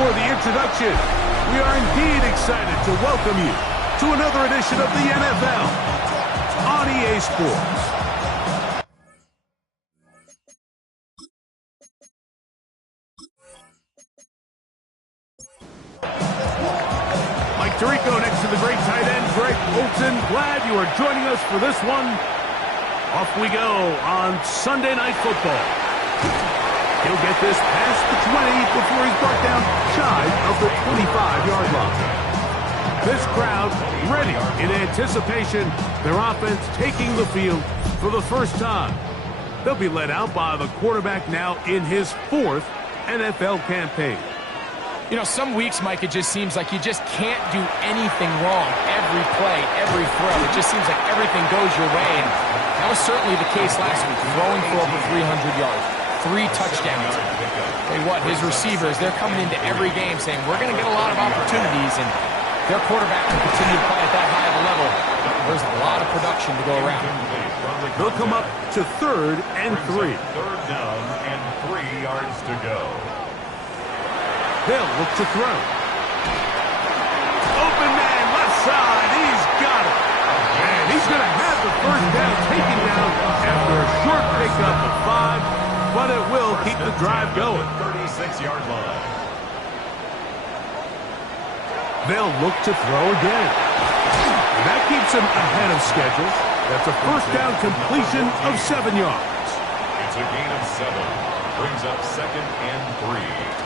for the introduction. We are indeed excited to welcome you to another edition of the NFL on EA Sports. Mike Tirico next to the great tight end, Greg Olsen. Glad you are joining us for this one. Off we go on Sunday Night Football. He'll get this past the 20 before he's brought down shy of the 25-yard line. This crowd ready in anticipation, their offense taking the field for the first time. They'll be led out by the quarterback now in his 4th NFL campaign. You know, some weeks, Mike, it just seems like you just can't do anything wrong. Every play, every throw, it just seems like everything goes your way. And that was certainly the case last week, throwing for over 300 yards, 3 touchdowns. Tell you what, his receivers, they're coming into every game saying, we're going to get a lot of opportunities, and their quarterback can continue to play at that high of a level. There's a lot of production to go around. They'll come up to 3rd and 3. 3rd down and 3 yards to go. They'll look to throw. Open man, left side. He's got it. And he's going to have the first down taken down after a short pickup of 5, but it will keep the drive going. 36-yard line. They'll look to throw again. And that keeps him ahead of schedule. That's a first down completion of 7 yards. It's a gain of 7. Brings up 2nd and 3.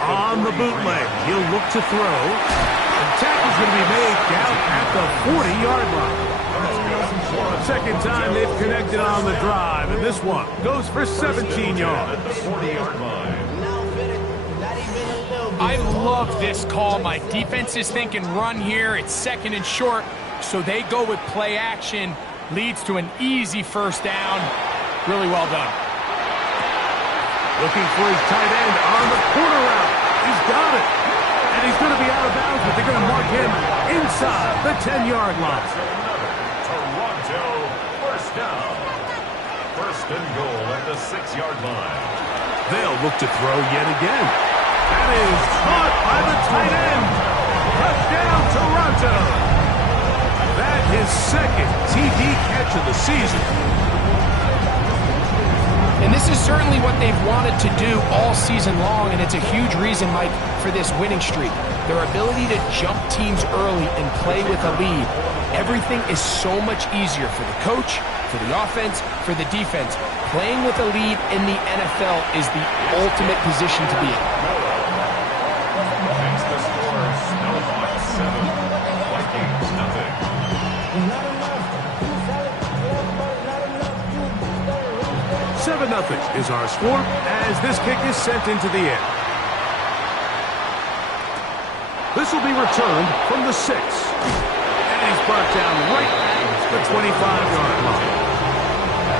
On the bootleg, he'll look to throw. The tackle's going to be made down at the 40-yard line. Second time they've connected on the drive, and this one goes for 17 yards. I love this call. My defense is thinking run here. It's 2nd and short, so they go with play action. Leads to an easy first down. Really well done. Looking for his tight end on the corner route. He's got it. And he's going to be out of bounds, but they're going to mark him inside the 10-yard line. Toronto, first down. 1st and goal at the 6-yard line. They'll look to throw yet again. That is caught by the tight end. Touchdown, Toronto. That is 2nd TD catch of the season. And this is certainly what they've wanted to do all season long, and it's a huge reason, Mike, for this winning streak. Their ability to jump teams early and play with a lead. Everything is so much easier for the coach, for the offense, for the defense. Playing with a lead in the NFL is the ultimate position to be in. Makes the score Snowhawks 7, Vikings nothing. 7-0 is our score as this kick is sent into the air. This will be returned from the 6. And he's brought down right at the 25-yard line.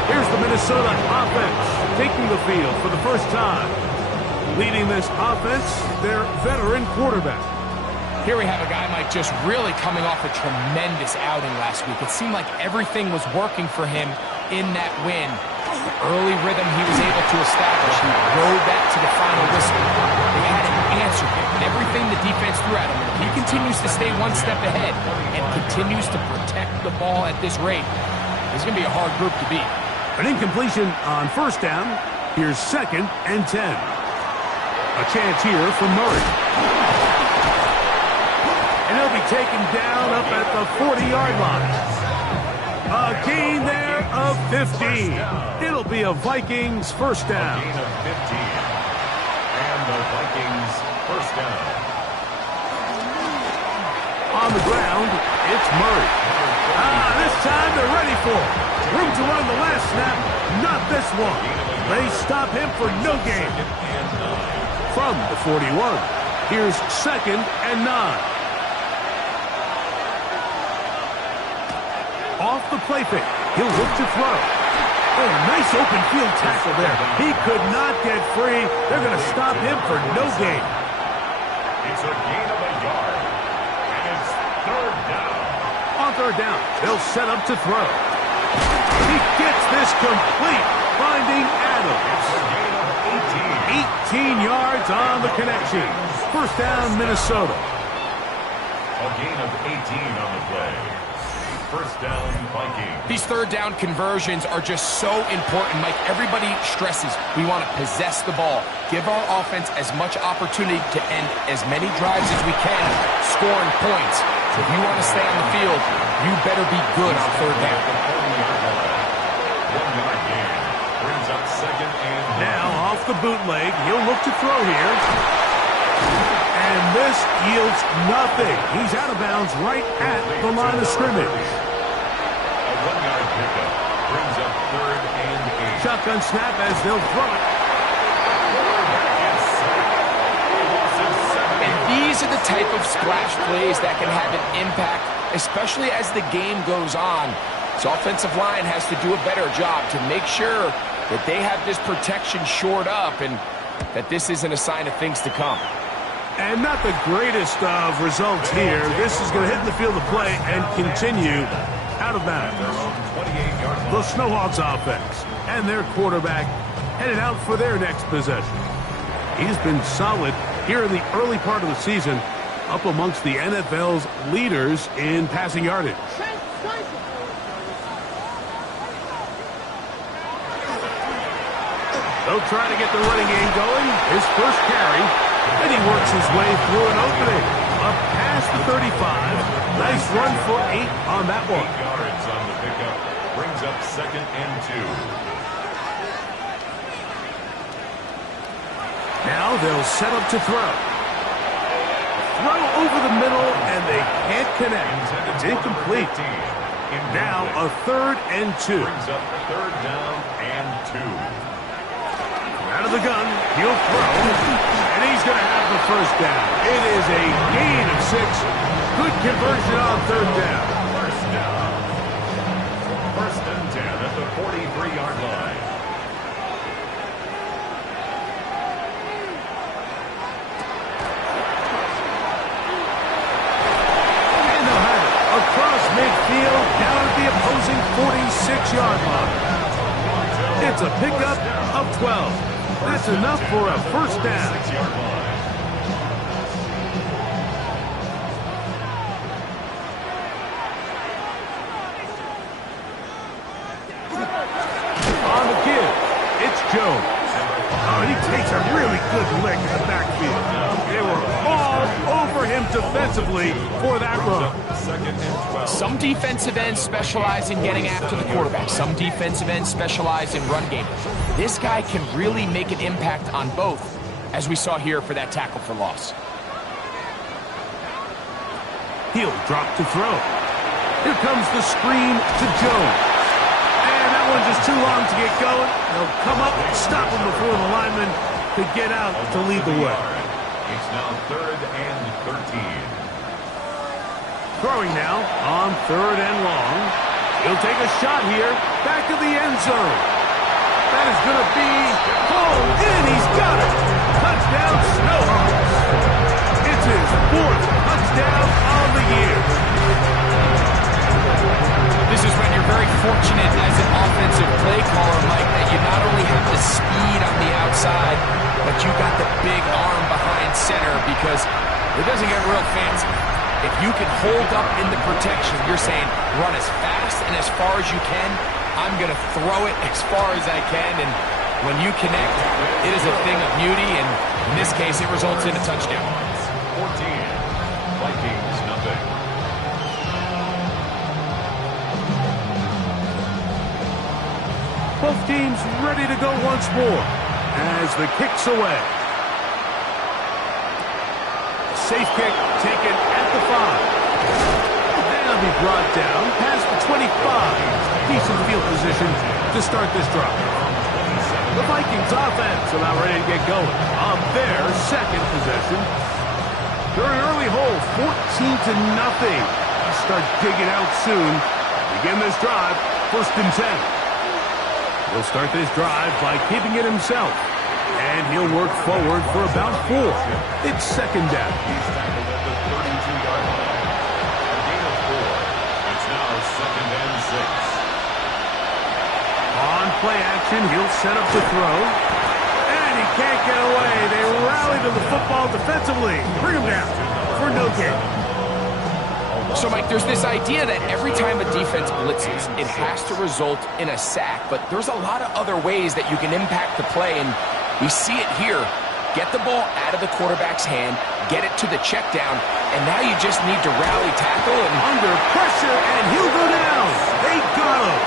Here's the Minnesota offense taking the field for the first time. Leading this offense, their veteran quarterback. Here we have a guy, Mike, just really coming off a tremendous outing last week. It seemed like everything was working for him in that win. The early rhythm he was able to establish, he rode that to the final whistle. They had an answer him, and everything the defense threw at him. And if he continues to stay one step ahead and continues to protect the ball at this rate, it's going to be a hard group to beat. An incompletion on first down. Here's 2nd and 10. A chance here for Murray. And he'll be taken down up at the 40-yard line. A gain there of 15. It'll be a Vikings first down. A gain of 15. And the Vikings first down. On the ground, it's Murray. This time they're ready for it. Room to run the last snap. Not this one. They stop him for no gain. From the 41. Here's 2nd and 9. Off the play fake. He'll look to throw. Oh, nice open field tackle there. He could not get free. They're going to stop him for no gain. It's a gain of a yard. And it's 3rd down. On 3rd down, they'll set up to throw. He gets this complete, finding Adams. It's a gain of 18. 18 yards on the connection. First down, Minnesota. A gain of 18 on the play. First down, Vikings. These third down conversions are just so important, Mike. Everybody stresses we want to possess the ball, give our offense as much opportunity to end as many drives as we can, scoring points. So if you want to stay on the field, you better be good on third down. 1 yard gain. Brings up second and now off the bootleg, he'll look to throw here. And this yields nothing. He's out of bounds right at the line of scrimmage. A 1 yard pickup. Brings up third and 8. Shotgun snap as they'll throw it. And these are the type of splash plays that can have an impact, especially as the game goes on. So offensive line has to do a better job to make sure that they have this protection shored up and that this isn't a sign of things to come. And not the greatest of results here. This is going to hit the field of play and continue out of bounds. The Snowhawks offense and their quarterback headed out for their next possession. He's been solid here in the early part of the season, up amongst the NFL's leaders in passing yardage. They'll try to get the running game going. His first carry. And he works his way through an opening. Up past the 35. Nice run for 8 on that one. 8 yards on the pickup. Brings up second and 2. Now they'll set up to throw. Throw over the middle, and they can't connect. It's incomplete. Now a 3rd and 2. Brings up third down and 2. Out of the gun, he'll throw, and he's going to have the first down. It is a gain of 6. Good conversion on third down. First down. First and 10 at the 43-yard line. And they'll have it across midfield, down at the opposing 46-yard line. It's a pickup of 12. That's enough for a first down. 6-yard line. On the give, it's Jones. Oh, he takes a really good lick in the backfield. They were all over him defensively for that run. Second and 12. Some defensive ends specialize in getting after the quarterback. Some defensive ends specialize in run game. This guy can really make an impact on both, as we saw here for that tackle for loss. He'll drop to throw. Here comes the screen to Jones. And that one just too long to get going. They'll come up and stop him before the lineman could get out to lead the way. It's now third and 13. Throwing now on 3rd and long. He'll take a shot here. Back of the end zone. That is going to be pulled in. He's got it. Touchdown, Snowhawks. It's his 4th touchdown of the year. This is when you're very fortunate as an offensive play caller, Mike, that you not only have the speed on the outside, but you got the big arm behind center, because it doesn't get real fancy. If you can hold up in the protection, you're saying run as fast and as far as you can. I'm going to throw it as far as I can, and when you connect, it is a thing of beauty, and in this case, it results in a touchdown. 14. Vikings nothing. Both teams ready to go once more as the kick's away. Safe kick taken at the 5. That'll be brought down past the 25. Decent field position to start this drive. The Vikings offense about ready to get going on their second possession. They're an early hole, 14-0. Start digging out soon. Begin this drive, 1st and 10. He'll start this drive by keeping it himself. And he'll work forward for about 4. It's 2nd down. He's tackled at the 32-yard line. A gain of 4. It's now 2nd and 6. On play action, he'll set up to throw. And he can't get away. They rally to the football defensively. Bring him down for no gain. So, Mike, there's this idea that every time a defense blitzes, it has to result in a sack. But there's a lot of other ways that you can impact the play, and we see it here. Get the ball out of the quarterback's hand, get it to the check down, and now you just need to rally tackle and under pressure, and he'll go down. They got him.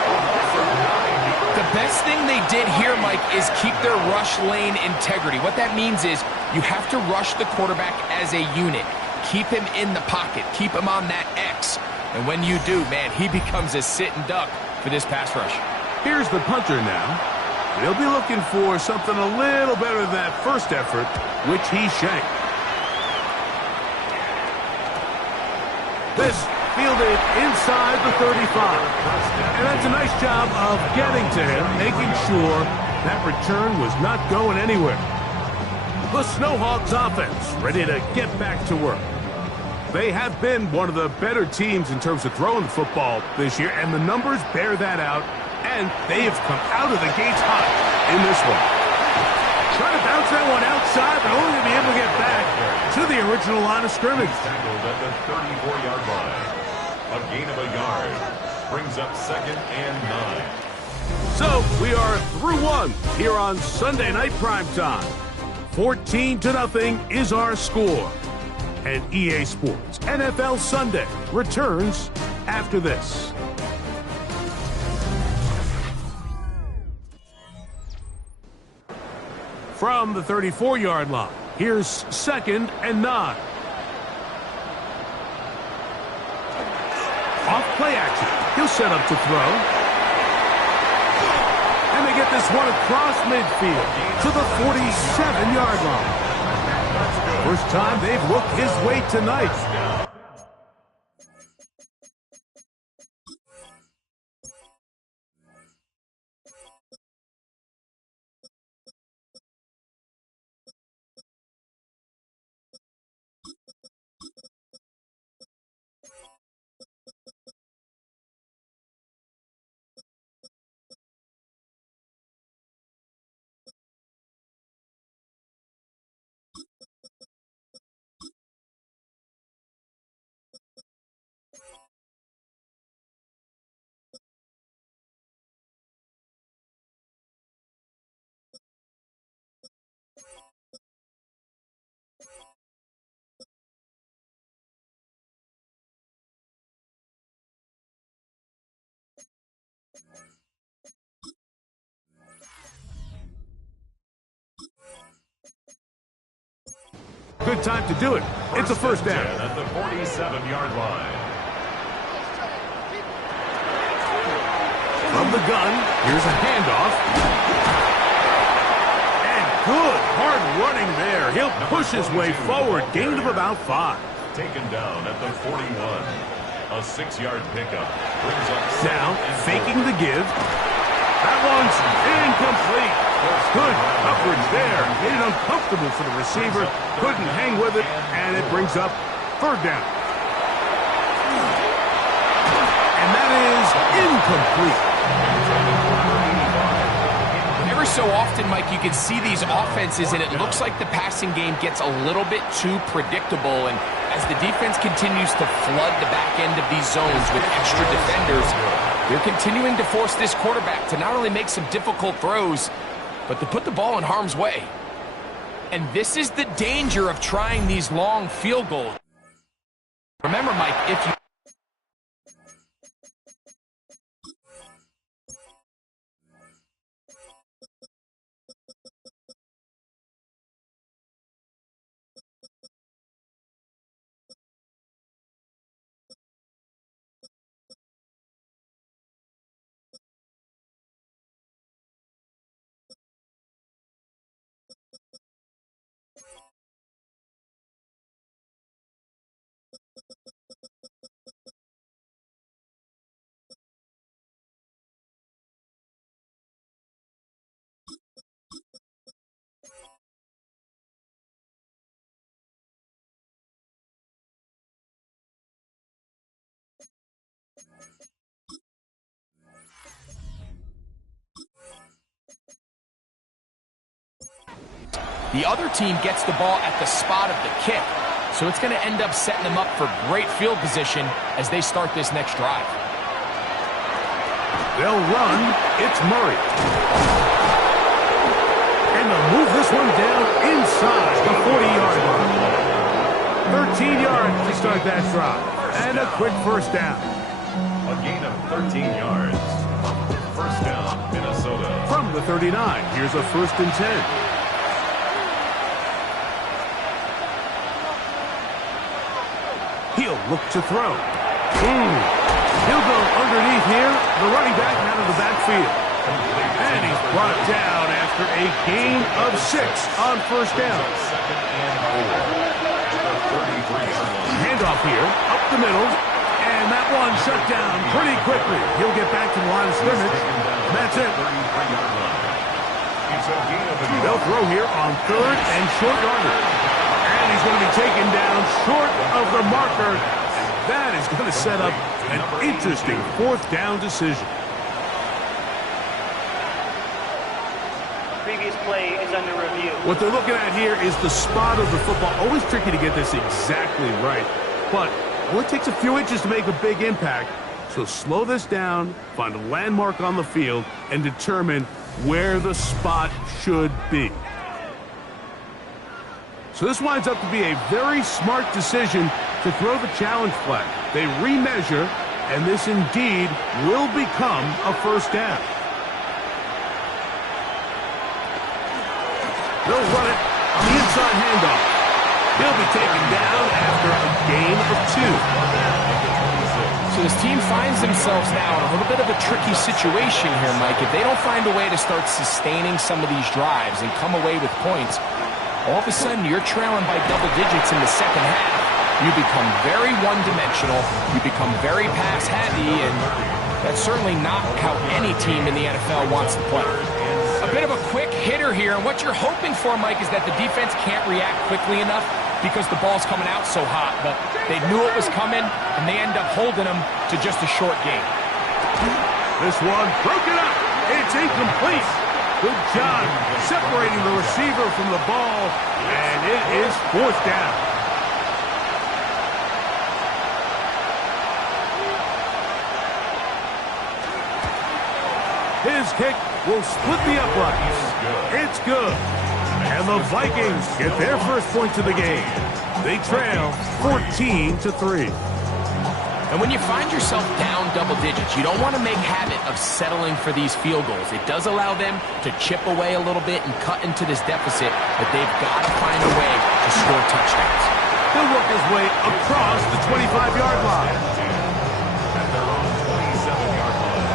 The best thing they did here, Mike, is keep their rush lane integrity. What that means is you have to rush the quarterback as a unit. Keep him in the pocket. Keep him on that X. And when you do, man, he becomes a sit and duck for this pass rush. Here's the punter now. They'll be looking for something a little better than that first effort, which he shanked. This fielded inside the 35. And that's a nice job of getting to him, making sure that return was not going anywhere. The Snowhawks offense ready to get back to work. They have been one of the better teams in terms of throwing the football this year, and the numbers bear that out, and they have come out of the gates hot in this one. Trying to bounce that one outside, but only to be able to get back to the original line of scrimmage. Tackled at the 34-yard line. A gain of a yard brings up 2nd and 9. So we are through one here on Sunday Night Primetime. 14-0 is our score. And EA Sports NFL Sunday returns after this. From the 34-yard line, here's 2nd and 9. Off play action. He'll set up to throw. And they get this one across midfield to the 47-yard line. First time they've looked his way tonight. Good time to do it. It's a first down. At the 47-yard line. From the gun, here's a handoff. And good hard running there. He'll push his way forward. Gain of about 5. Taken down at the 41. A 6-yard pickup brings up now faking the give. That one's incomplete. Good coverage there. Made it uncomfortable for the receiver. Couldn't hang with it, and it brings up 3rd down. And that is incomplete. Ever so often, Mike, you can see these offenses, and it looks like the passing game gets a little bit too predictable. And as the defense continues to flood the back end of these zones with extra defenders, they're continuing to force this quarterback to not only make some difficult throws, but to put the ball in harm's way. And this is the danger of trying these long field goals. Remember, Mike, if you The other team gets the ball at the spot of the kick, so it's going to end up setting them up for great field position as they start this next drive. They'll run. It's Murray. And they'll move this one down inside the 40-yard line. 13 yards to start that drive. And a quick first down. A gain of 13 yards. First down, Minnesota. From the 39, here's a 1st and 10. He'll look to throw. He'll go underneath here. The running back out of the backfield. And he's brought down after a gain of 6 on first down. Second and 4. Handoff here, up the middle. And that one shut down pretty quickly. He'll get back to the line of scrimmage. And that's it. They'll throw here on 3rd and short yardage. And he's going to be taken down short of the marker. That is going to set up an interesting 4th down decision. Previous play is under review. What they're looking at here is the spot of the football. Always tricky to get this exactly right. But it only takes a few inches to make a big impact. So slow this down, find a landmark on the field, and determine where the spot should be. So this winds up to be a very smart decision to throw the challenge flag. They remeasure, and this indeed will become a first down. They'll run it on the inside handoff. He'll be taken down after a gain of 2. So this team finds themselves now in a little bit of a tricky situation here, Mike. If they don't find a way to start sustaining some of these drives and come away with points, all of a sudden you're trailing by double digits in the second half. You become very one-dimensional, you become very pass-heavy, and that's certainly not how any team in the NFL wants to play. A bit of a quick hitter here, and what you're hoping for, Mike, is that the defense can't react quickly enough because the ball's coming out so hot, but they knew it was coming, and they end up holding them to just a short gain. This one broken up. It's incomplete. Good job separating the receiver from the ball, and it is 4th down. His kick will split the uprights. It's good. And the Vikings get their first points of the game. They trail 14-3. And when you find yourself down double digits, you don't want to make habit of settling for these field goals. It does allow them to chip away a little bit and cut into this deficit, but they've got to find a way to score touchdowns. He'll work his way across the 25-yard line. At their own 27-yard line.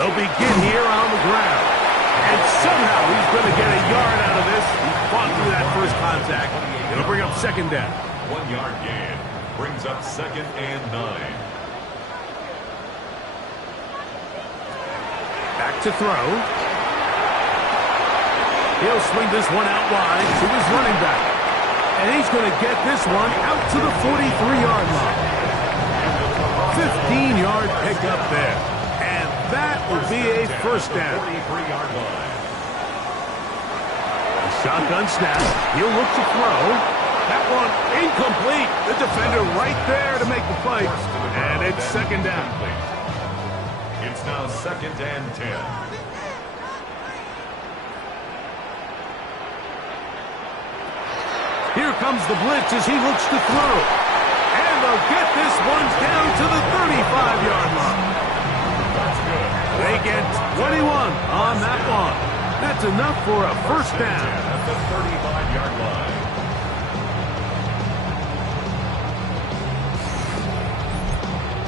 They'll begin here on the ground. And somehow he's going to get a yard out of this. He fought through that first contact. It'll bring up 2nd down. 1-yard gain. Brings up 2nd and 9. Back to throw. He'll swing this one out wide to his running back. And he's going to get this one out to the 43-yard line. 15-yard pickup there. And that will be a first down. 43-yard line. A shotgun snap. He'll look to throw. That one incomplete. The defender right there to make the play. And it's 2nd down. It's now 2nd and 10. Here comes the blitz as he looks to throw. And they'll get this one down to the 35-yard line. That's good. They get 21 on that one. That's enough for a first down. At the 35-yard line.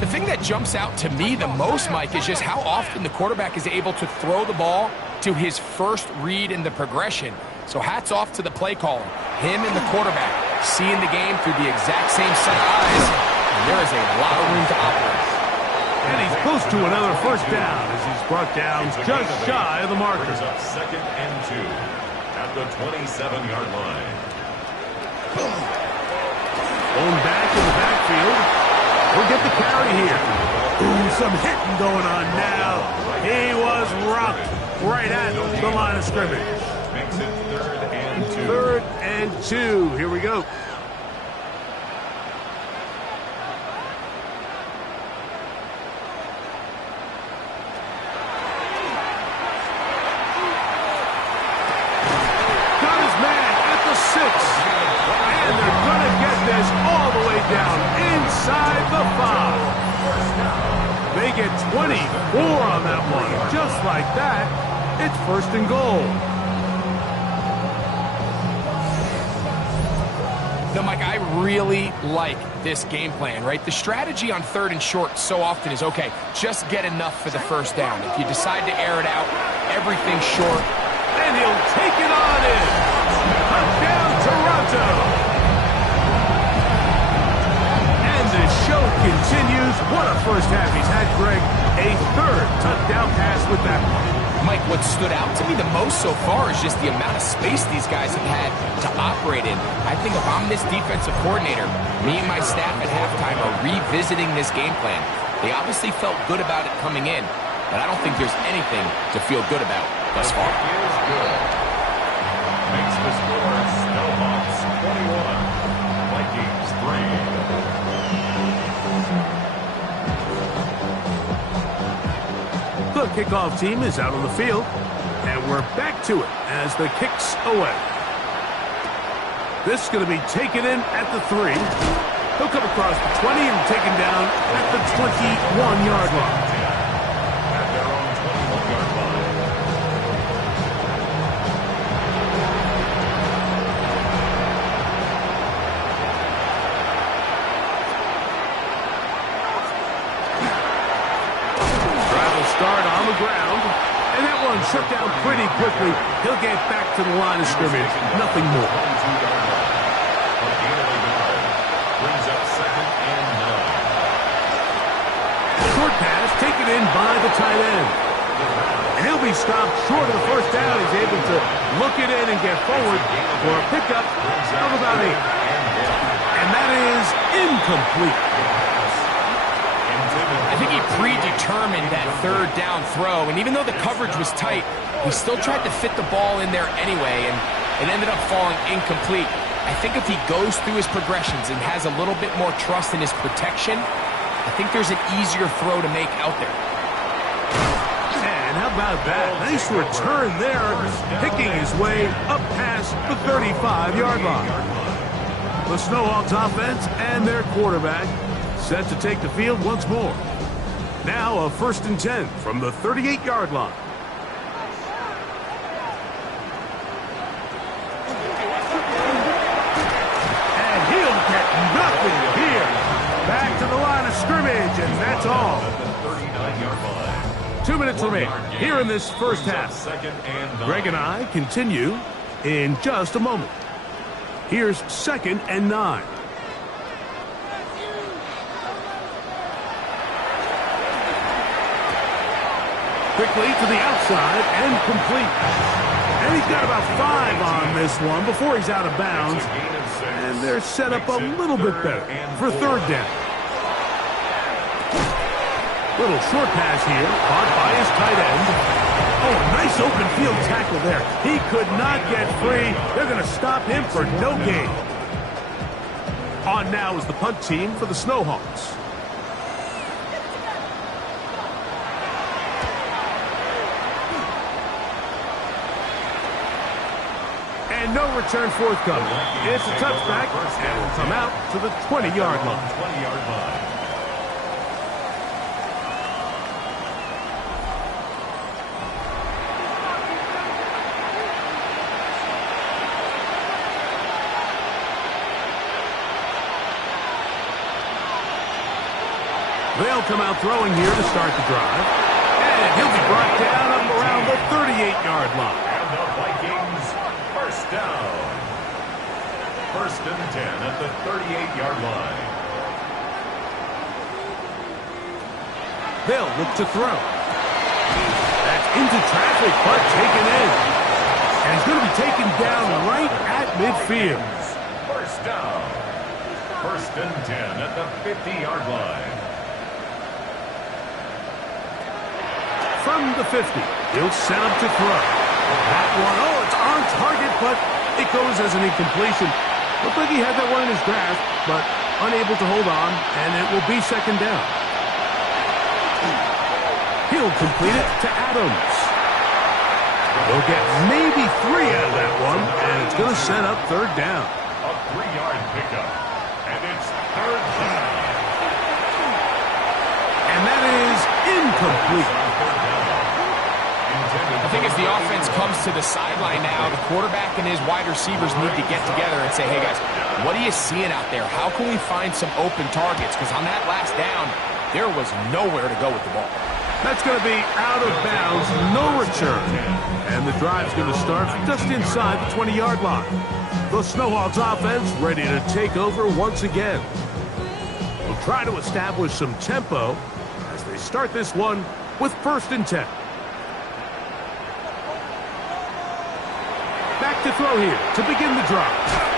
The thing that jumps out to me the most, Mike, is just how often the quarterback is able to throw the ball to his first read in the progression. So hats off to the play caller. Him and the quarterback seeing the game through the exact same set of eyes. And there is a lot of room to operate. And he's close to another first down as he's brought down just shy of the marker. Brings up 2nd and 2 at the 27-yard line. Going back in the backfield. We'll get the carry here. Ooh, some hitting going on now. He was rocked right at the line of scrimmage. Makes it 3rd and 2. 3rd and 2. Here we go. Got his man at the 6. And they're going to get this all the way down inside the 5. They get 24 on that one. Just like that, it's 1st and goal. No, Mike, I really like this game plan, right? The strategy on 3rd and short so often is, okay, just get enough for the 1st down. If you decide to air it out, everything's short. And he'll take it on in. Touchdown, Toronto. And the show continues. What a first half he's had, Greg. A 3rd touchdown pass with that one. Mike, what stood out to me the most so far is just the amount of space these guys have had to operate in. I think if I'm this defensive coordinator, me and my staff at halftime are revisiting this game plan. They obviously felt good about it coming in, but I don't think there's anything to feel good about thus far. Is good. Makes the score SHawks 21, Vikings 3. The kickoff team is out on the field, and we're back to it as the kick's away. This is going to be taken in at the 3. He'll come across the 20 and taken down at the 21-yard line. At their own 21-yard line. Start on the ground, and that one shut down pretty quickly. He'll get back to the line of scrimmage. Nothing more. Brings up 2nd and 9. Short pass taken in by the tight end. And he'll be stopped short of the 1st down. He's able to look it in and get forward for a pickup of about 8. And that is incomplete. I think he predetermined that 3rd down throw, and even though the coverage was tight, he still tried to fit the ball in there anyway, and it ended up falling incomplete. I think if he goes through his progressions and has a little bit more trust in his protection, I think there's an easier throw to make out there. And how about that? Nice return there, picking his way up past the 35-yard line. The Snowhawks offense and their quarterback set to take the field once more. Now a 1st and 10 from the 38-yard line. And he'll get nothing here. Back to the line of scrimmage, and that's all. 39-yard line. 2 minutes remain here in this 1st half. 2nd and 9. Greg and I continue in just a moment. Here's 2nd and 9. Quickly to the outside and complete. And he's got about 5 on this one before he's out of bounds. And they're set up a little bit better for 3rd down. Little short pass here, caught by his tight end. Oh, nice open field tackle there. He could not get free. They're going to stop him for no gain. On now is the punt team for the Snowhawks. And no return forthcoming. It's a touchback, and will come out to the 20-yard line. 20-yard line. They'll come out throwing here to start the drive. And he'll be brought down up around the 38-yard line. And the Vikings, 1st down. 1st and 10 at the 38-yard line. They'll look to throw. That's into traffic, but taken in. And he's going to be taken down right at midfield. first down. First and 10 at the 50-yard line. From the 50, he'll set up to throw. That one, it's on target, but it goes as an incompletion. Looked like he had that one in his grasp, but unable to hold on, and it will be second down. He'll complete it to Adams. He'll get maybe 3 out of that one, and it's going to set up third down. A 3-yard pickup, and it's third down. And that is incomplete. I think as the offense comes to the sideline now, the quarterback and his wide receivers need to get together and say, hey guys, what are you seeing out there? How can we find some open targets? Because on that last down, there was nowhere to go with the ball. That's going to be out of bounds, no return. And the drive's going to start just inside the 20-yard line. The Snowhawks offense ready to take over once again. We'll try to establish some tempo as they start this one with first and 10. Back to throw here to begin the drive.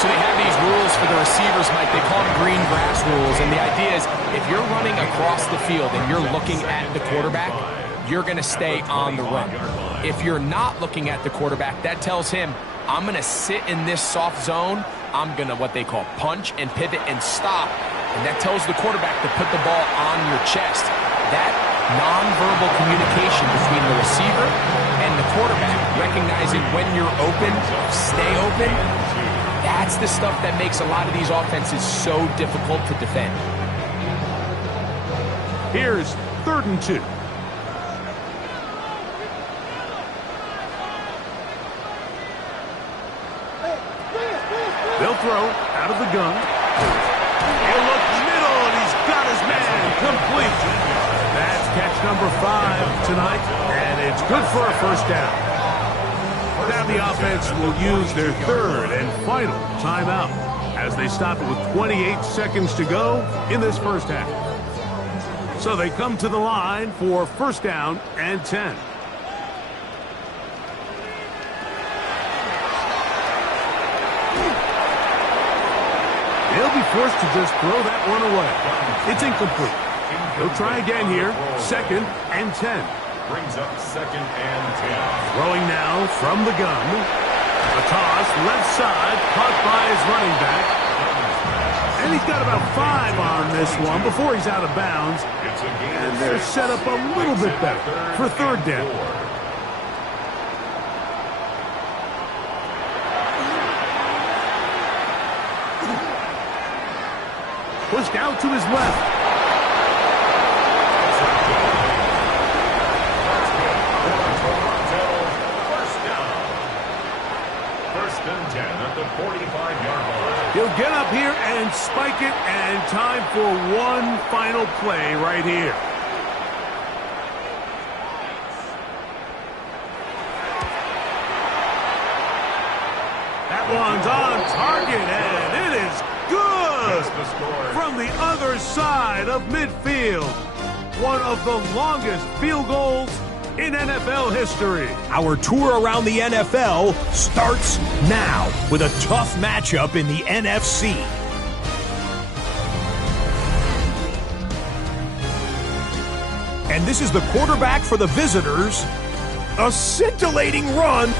So they have these rules for the receivers, Mike. They call them green grass rules. And the idea is if you're running across the field and you're looking at the quarterback, you're going to stay on the run. If you're not looking at the quarterback, that tells him, I'm going to sit in this soft zone. I'm going to what they call punch and pivot and stop. And that tells the quarterback to put the ball on your chest. That nonverbal communication between the receiver and the quarterback, recognizing when you're open, stay open, that's the stuff that makes a lot of these offenses so difficult to defend. Here's third and 2. They'll throw out of the gun. He'll look middle, and he's got his man complete. That's catch number 5 tonight, and it's good for a first down. Now the offense will use their third and final timeout as they stop it with 28 seconds to go in this first half. So they come to the line for first down and 10. They'll be forced to just throw that one away. It's incomplete. They'll try again here, second and 10. Brings up second and 10. Throwing now from the gun. A toss, left side, caught by his running back. And he's got about 5 on this one before he's out of bounds. And they're set up a little bit better for third down. Pushed out to his left. First and 10 at the 45-yard line. He'll get up here and spike it, and time for one final play right here. That one's on target, and it is good from the other side of midfield. One of the longest field goals in NFL history. Our tour around the NFL starts now with a tough matchup in the NFC. And this is the quarterback for the visitors. A scintillating run.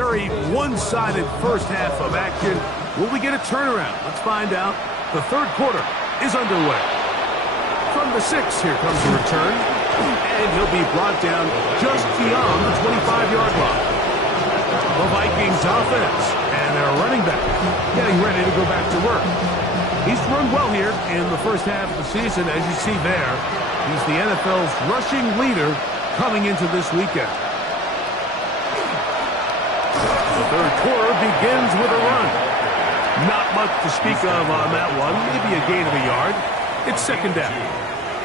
very one-sided first half of action. Will we get a turnaround? Let's find out. The third quarter is underway. From the 6, here comes the return. And he'll be brought down just beyond the 25-yard line. The Vikings offense and their running back getting ready to go back to work. He's run well here in the first half of the season, as you see there. He's the NFL's rushing leader coming into this weekend. The third quarter begins with a run. Not much to speak of on that one. Maybe a gain of a yard. It's second down.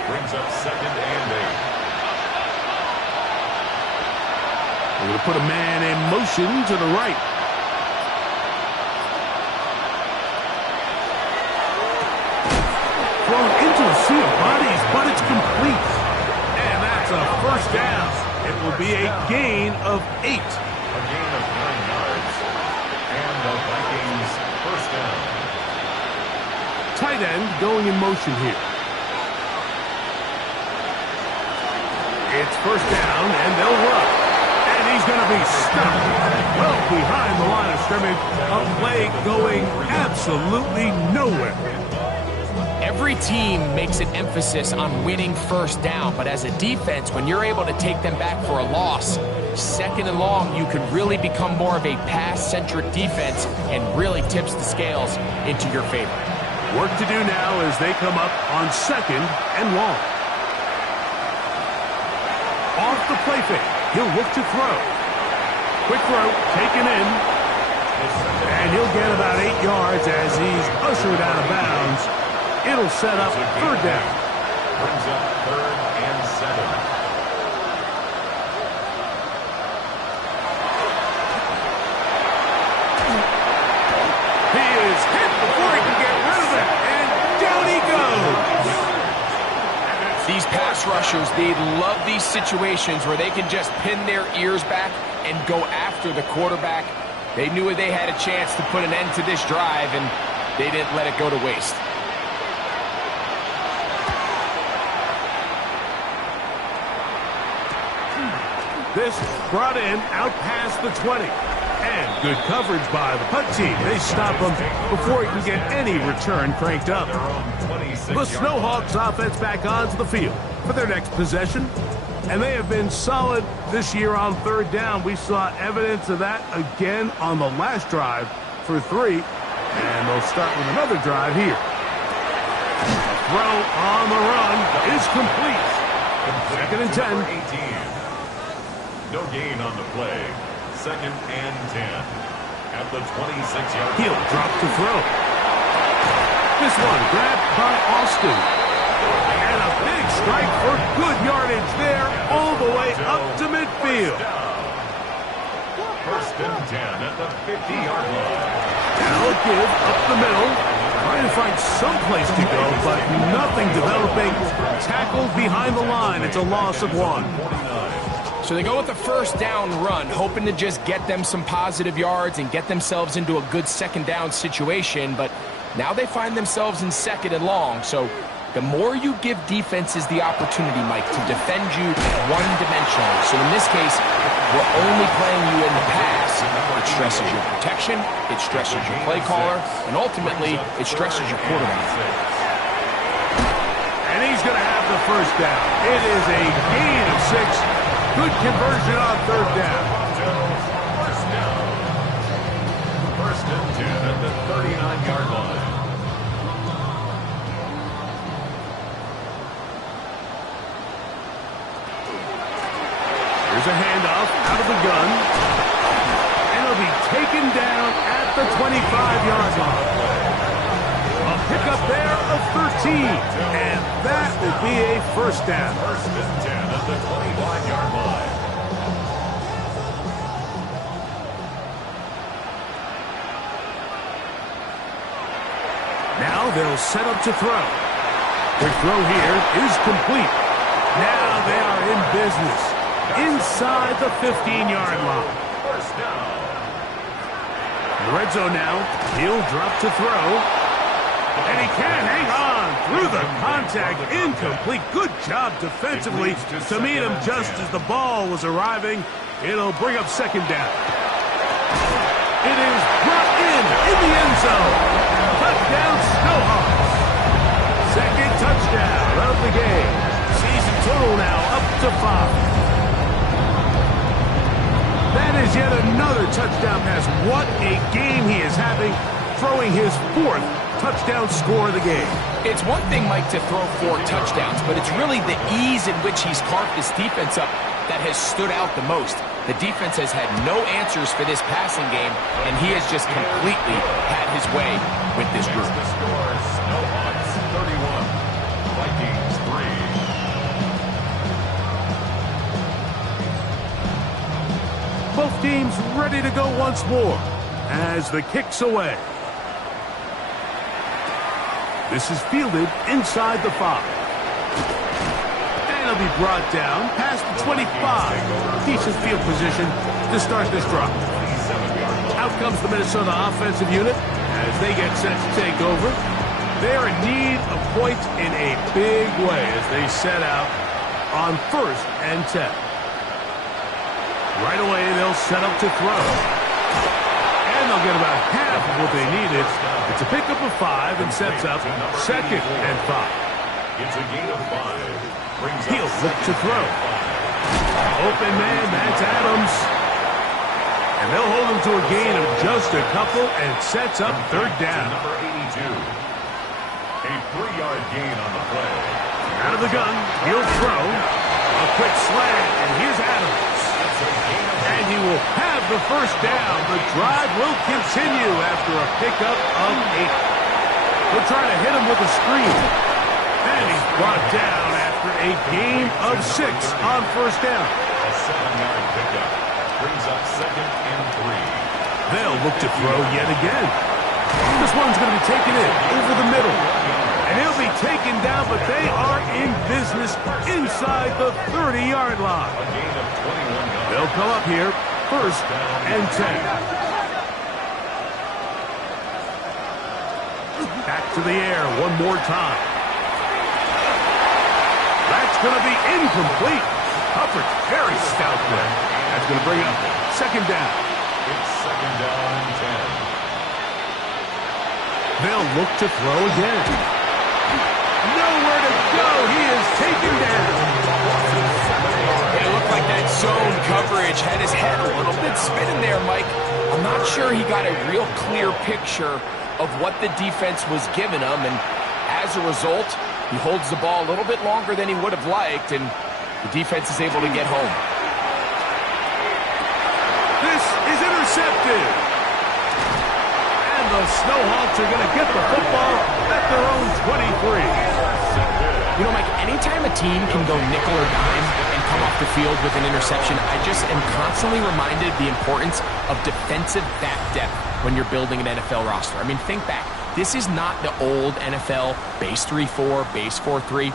Brings up second and 8. We're going to put a man in motion to the right. Thrown into a sea of bodies, but it's complete. And that's a first down. It will be a gain of 8. A gain of 9 yards. And the Vikings first down. Tight end going in motion here. It's first down, and they'll run. And he's going to be stopped well behind the line of scrimmage. A play going absolutely nowhere. Every team makes an emphasis on winning first down, but as a defense, when you're able to take them back for a loss, second and long, you can really become more of a pass-centric defense and really tips the scales into your favor. Work to do now as they come up on second and long. Off the play fake, he'll look to throw. Quick throw, taken in. And he'll get about 8 yards as he's ushered out of bounds. It'll set up third down. Brings up third and 7. He is hit before he can get rid of it. And down he goes. These pass rushers, they love these situations where they can just pin their ears back and go after the quarterback. They knew they had a chance to put an end to this drive, and they didn't let it go to waste. This brought in out past the 20. And good coverage by the punt team. They stop him before he can get any return cranked up. The Snowhawks offense back onto the field for their next possession. And they have been solid this year on third down. We saw evidence of that again on the last drive for 3. And they'll start with another drive here. The throw on the run is complete. Second and 10. No gain on the play. Second and 10. At the 26-yard line. He'll drop to throw. This one grabbed by Austin. And a big strike for good yardage there all the way up to midfield. First and 10 at the 50-yard line. Now a give up the middle. Trying to find some place to go, but nothing developing. Tackled behind the line. It's a loss of 1. So they go with the first down run, hoping to just get them some positive yards and get themselves into a good second down situation, but now they find themselves in second and long. So the more you give defenses the opportunity, Mike, to defend you one-dimensionally. So in this case, we're only playing you in the pass. It stresses your protection, it stresses your play caller, and ultimately, it stresses your quarterback. And he's going to have the first down. It is a gain of 6. Good conversion on third down. First and 10 at the 39-yard line. Here's a handoff out of the gun. And it'll be taken down at the 25-yard line. A pickup there of 13. And that will be a first down. First and 10 at the 25-yard line. Now they'll set up to throw. Their throw here is complete. Now they are in business. Inside the 15-yard line. First down. The red zone now. He'll drop to throw. And he can hang on through the contact. Incomplete. Good job defensively to meet him just as the ball was arriving. It'll bring up second down. It is brought in the end zone. Touchdown, Snowhawks. Second touchdown of the game. Season total now up to 5. That is yet another touchdown pass. What a game he is having, throwing his 4th touchdown score of the game. It's one thing, Mike, to throw 4 touchdowns, but it's really the ease in which he's carved this defense up that has stood out the most. The defense has had no answers for this passing game, and he has just completely had his way with this group. The score, Snowhawks 31, Vikings 3. Both teams ready to go once more as the kick's away. This is fielded inside the 5. And it'll be brought down past the 25. Decent field position to start this drive. Out comes the Minnesota offensive unit as they get set to take over. They are in need of points in a big way as they set out on 1st and 10. Right away, they'll set up to throw. And they'll get about half of what they needed. It's a pickup of 5 and sets up 2nd and 5. It's a gain of 5. He'll look to throw. Open man, that's Adams. And they'll hold him to a gain of just a couple and sets up 3rd down. Number 82. A 3-yard gain on the play. Out of the gun, he'll throw. A quick slant, and here's Adams. And he will have the 1st down. The drive will continue after a pickup of 8. They'll try to hit him with a screen. And he's brought down after a gain of 6 on 1st down. A 7-yard pickup brings up 2nd and 3. They'll look to throw yet again. This one's going to be taken in over the middle. And he'll be taken down, but they are in business inside the 30-yard line. A gain of 21 yards. They'll come up here, 1st and 10. Back to the air one more time. That's going to be incomplete. Hubbard's very stout there. That's going to bring up 2nd down. It's 2nd down and 10. They'll look to throw again. Nowhere to go. He is taken down. It looked like that zone coverage had his head a little bit spinning there, Mike. I'm not sure he got a real clear picture of what the defense was giving him, and as a result, he holds the ball a little bit longer than he would have liked, and the defense is able to get home. This is intercepted. And the Snowhawks are going to get the football at their own 23. You know, Mike, anytime a team can go nickel or dime and come off the field with an interception, I just am constantly reminded the importance of defensive back depth when you're building an NFL roster. I mean, think back. This is not the old NFL base 3-4, base 4-3.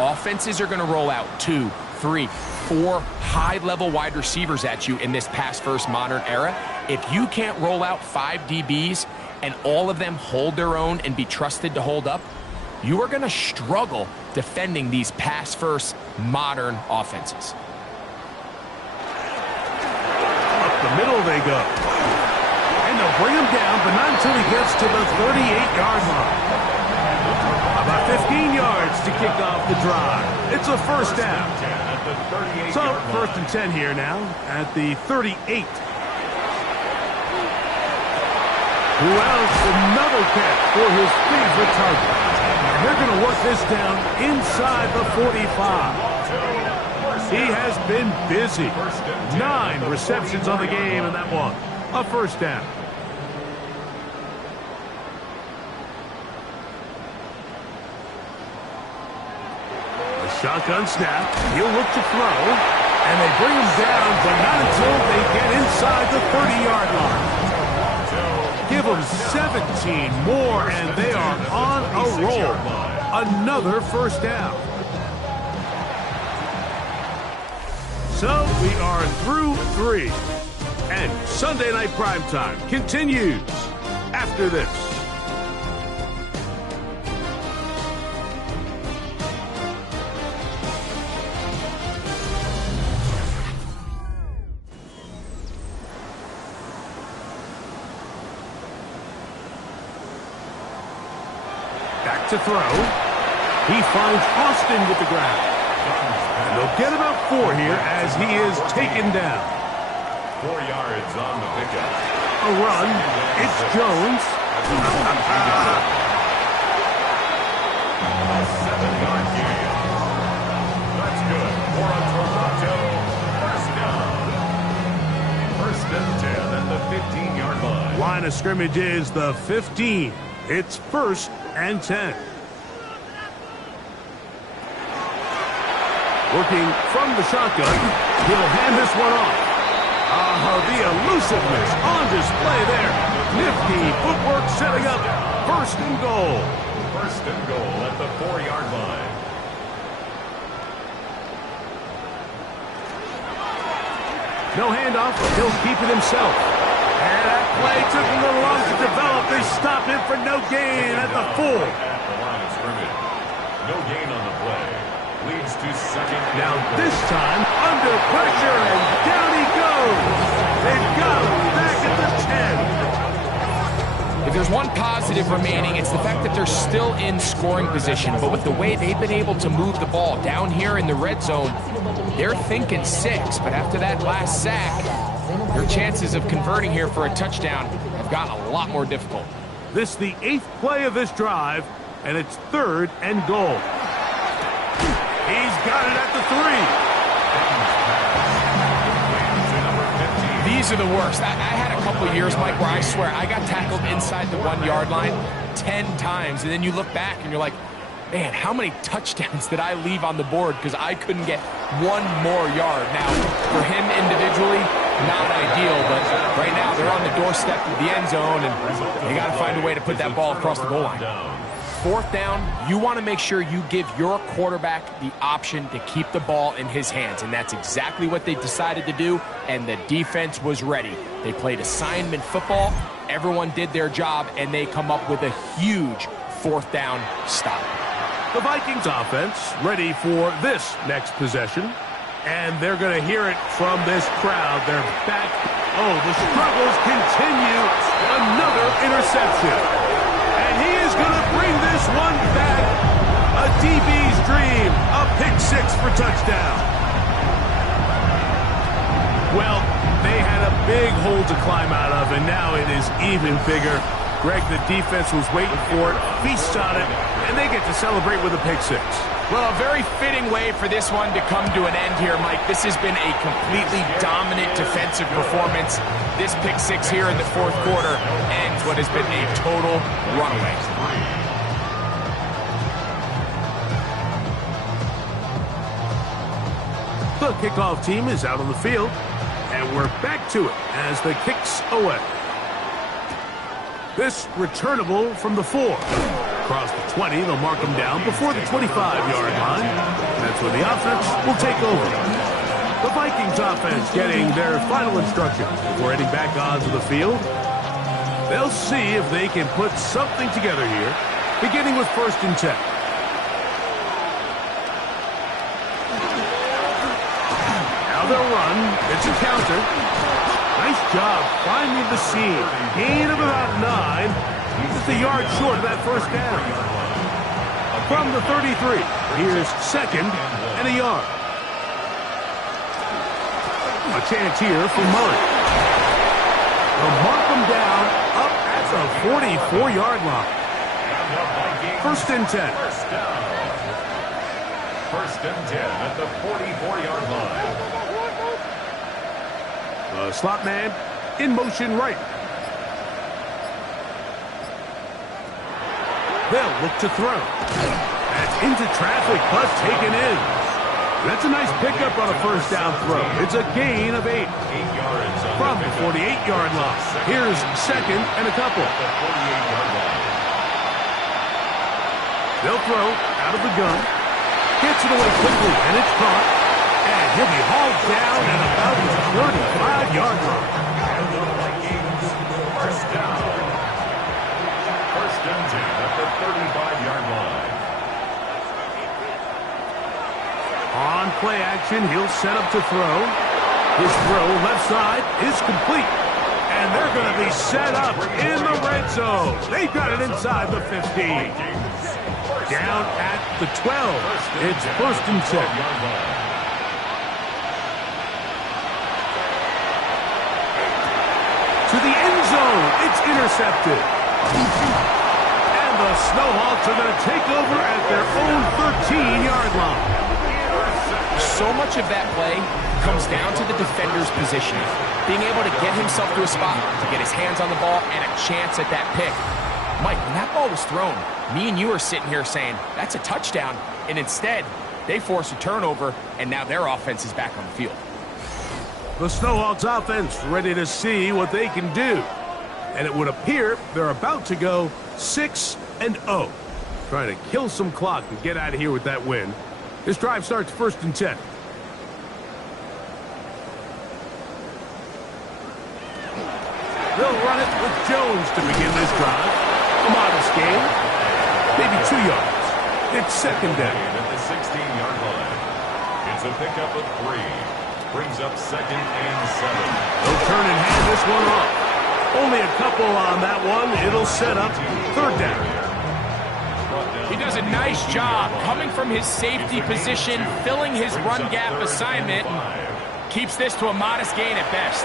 Offenses are going to roll out 2, 3, 4 high-level wide receivers at you in this pass-first modern era. If you can't roll out 5 DBs and all of them hold their own and be trusted to hold up, you are going to struggle defending these pass-first modern offenses. Up the middle they go. And they'll bring him down, but not until he gets to the 38-yard line. About 15 yards to kick off the drive. It's a 1st down. So, 1st and 10 here now at the 38. Who else? Another catch for his favorite target. And they're going to work this down inside the 45. He has been busy. 9 receptions on the game, and that one, a 1st down. A shotgun snap. He'll look to throw, and they bring him down, but not until they get inside the 30-yard line. Give them 17 more, and they are on a roll. Another 1st down. So we are through 3. And Sunday Night Primetime continues after this. to throw. He finds Austin with the grab. They'll get about 4 here as he is taken down. 4 yards on the pickup. A run. It's Jones. A 7-yard gain. That's good for a Toronto first down. First and 10 at the 15-yard line. Line of scrimmage is the 15. It's first and 10. Working from the shotgun, he'll hand this one off. The elusiveness on display there. Nifty footwork setting up first and goal. First and goal at the 4-yard line. No handoff, he'll keep it himself. And that play took a little long to develop. They stop him for no gain at the 4. At the line of scrimmage. No gain on the play. Leads to second. Now this time, under pressure, and down he goes. They've got him back at the 10. If there's one positive remaining, it's the fact that they're still in scoring position. But with the way they've been able to move the ball down here in the red zone, they're thinking 6. But after that last sack, their chances of converting here for a touchdown have gotten a lot more difficult. This is the 8th play of this drive, and it's 3rd and goal. He's got it at the 3. These are the worst. I had a couple of years, Mike, where I swear I got tackled inside the 1-yard line 10 times, and then you look back and you're like, man, how many touchdowns did I leave on the board because I couldn't get 1 more yard? Now, for him individually, not ideal, but right now they're on the doorstep of the end zone, and they got to find a way to put that ball across the goal line. 4th down, you want to make sure you give your quarterback the option to keep the ball in his hands, and that's exactly what they decided to do, and the defense was ready. They played assignment football, everyone did their job, and they come up with a huge 4th down stop. The Vikings offense ready for this next possession, and they're going to hear it from this crowd. They're back. Oh, the struggles continue. Another interception. And he is going to bring this one back. A DB's dream. A pick 6 for touchdown. Well, they had a big hole to climb out of, and now it is even bigger. Greg, the defense was waiting for it, feasts on it, and they get to celebrate with a pick 6. Well, a very fitting way for this one to come to an end here, Mike. This has been a completely dominant defensive performance. This pick 6 here in the 4th quarter ends what has been a total runaway. The kickoff team is out on the field, and we're back to it as the kicks away. This returnable from the 4. Across the 20, they'll mark him down before the 25-yard line. That's where the offense will take over. The Vikings offense getting their final instructions before heading back onto the field. They'll see if they can put something together here, beginning with 1st and 10. Now they'll run. It's a counter. Nice job finding the seam. Gain of about 9. Just a yard short of that 1st down. From the 33, here's 2nd and a yard. A chance here for Murray. They'll mark them down up at the 44-yard line. 1st and 10. First and 10 at the 44-yard line. The slot man in motion right. They'll look to throw. That's into traffic, but taken in. That's a nice pickup on a 1st down throw. It's a gain of 8. 8 yards from the 48-yard line. Here's 2nd and a couple. They'll throw out of the gun. Gets it away quickly, and it's caught. And he'll be hauled down at about the 35-yard line. First down. First and 10 at the 35-yard line. On play action, he'll set up to throw. His throw left side is complete. And they're going to be set up in the red zone. They've got it inside the 15. Down at the 12. It's 1st and 10. To the end zone. It's intercepted. And the Snowhawks are going to take over at their own 13-yard line. So much of that play comes down to the defender's positioning. Being able to get himself to a spot, to get his hands on the ball, and a chance at that pick. Mike, when that ball was thrown, me and you are sitting here saying, that's a touchdown. And instead, they force a turnover, and now their offense is back on the field. The Snowhawks offense ready to see what they can do. And it would appear they're about to go 6-0. Trying to kill some clock and get out of here with that win. This drive starts 1st and 10. They'll run it with Jones to begin this drive. A modest gain. Maybe 2 yards. It's 2nd down. At the 16-yard line. It's a pickup of 3. Brings up 2nd and 7. They'll turn and hand this one off. Only a couple on that one. It'll set up 3rd down. He does a nice job coming from his safety position, filling his run gap assignment, and keeps this to a modest gain at best.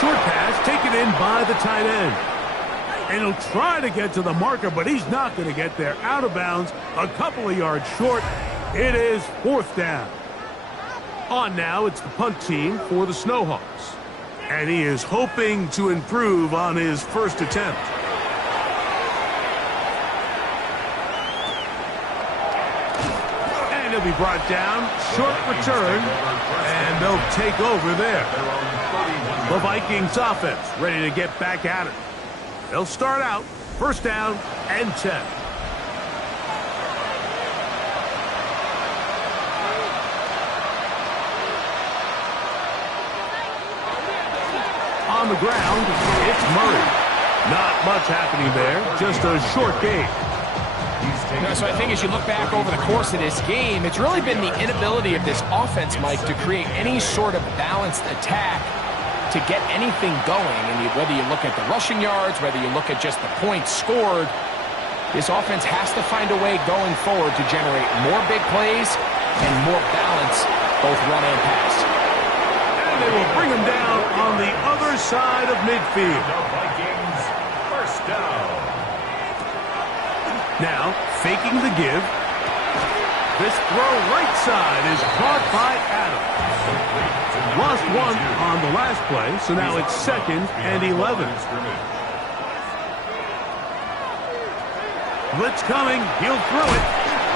Short pass taken in by the tight end. And he'll try to get to the marker, but he's not going to get there. Out of bounds, a couple of yards short. It is 4th down. On now, it's the punt team for the Snowhawks. And he is hoping to improve on his first attempt. And he'll be brought down. Short return. And they'll take over there. The Vikings offense ready to get back at it. They'll start out 1st down and 10. On the ground, it's Murray. Not much happening there, just a short gain. So I think as you look back over the course of this game, it's really been the inability of this offense, Mike, to create any sort of balanced attack to get anything going. And whether you look at the rushing yards, whether you look at just the points scored, this offense has to find a way going forward to generate more big plays and more balance, both run and pass. And they will bring him down on the other side of midfield. The Vikings, 1st down. Now, faking the give. This throw right side is caught by Adams. Lost one on the last play, so now it's 2nd and 11. Blitz coming. He'll throw it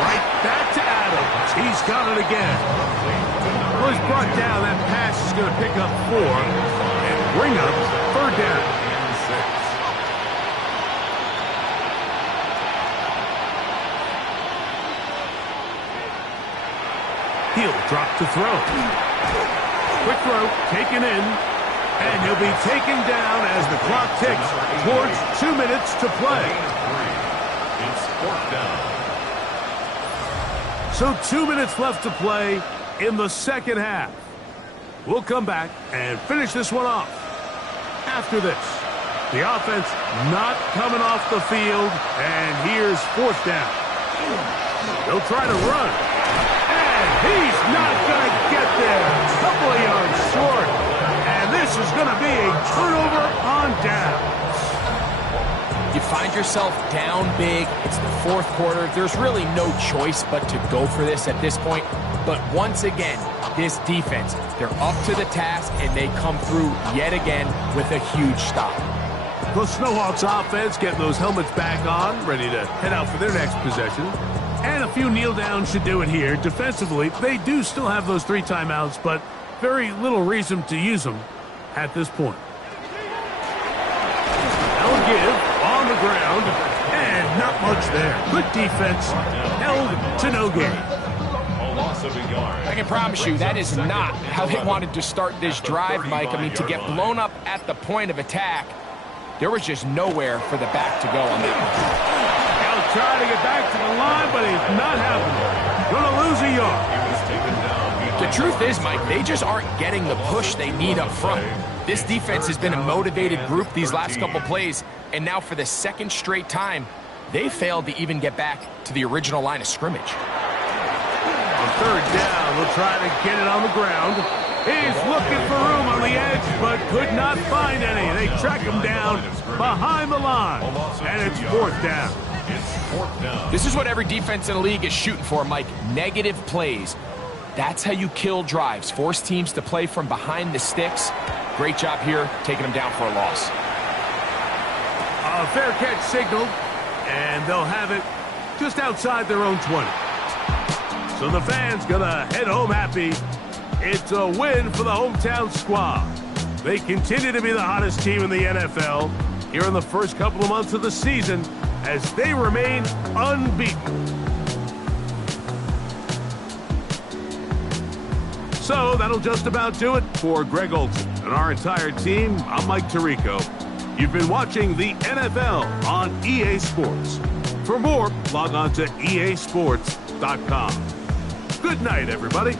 right back to Adams. He's got it again. Well, he's brought down. That pass is going to pick up 4 and bring up 3rd down. He'll drop to throw. Quick throw, taken in, and he'll be taken down as the clock ticks towards 2 minutes to play. It's 4th down. So 2 minutes left to play in the 2nd half. We'll come back and finish this one off. After this, the offense not coming off the field, and here's 4th down. They'll try to run. He's not going to get there. A couple of yards short. And this is going to be a turnover on downs. You find yourself down big. It's the 4th quarter. There's really no choice but to go for this at this point. But once again, this defense, they're up to the task, and they come through yet again with a huge stop. The Snowhawks offense getting those helmets back on, ready to head out for their next possession. And a few kneel downs should do it here. Defensively, they do still have those 3 timeouts, but very little reason to use them at this point. They'll give on the ground, and not much there. Good defense, held to no gain. A loss of a yard. I can promise you that is not how they wanted to start this drive, Mike. I mean, to get blown up at the point of attack, there was just nowhere for the back to go on that one. Trying to get back to the line, but he's not happening. Going to lose a yard. He was taken down. The truth is, Mike, they just aren't getting the push they need up front. This defense has been a motivated group these last couple plays, and now for the 2nd straight time, they failed to even get back to the original line of scrimmage. On third down, they'll try to get it on the ground. He's looking for room on the edge, but could not find any. They track him down behind the line, and it's fourth down. This is what every defense in the league is shooting for, Mike. Negative plays. That's how you kill drives. Force teams to play from behind the sticks. Great job here, taking them down for a loss. A fair catch signaled, and they'll have it just outside their own 20. So the fans gonna head home happy. It's a win for the hometown squad. They continue to be the hottest team in the NFL here in the first couple of months of the season as they remain unbeaten. So that'll just about do it for Greg Olsen and our entire team. I'm Mike Tirico. You've been watching the NFL on EA Sports. For more, log on to easports.com. Good night, everybody.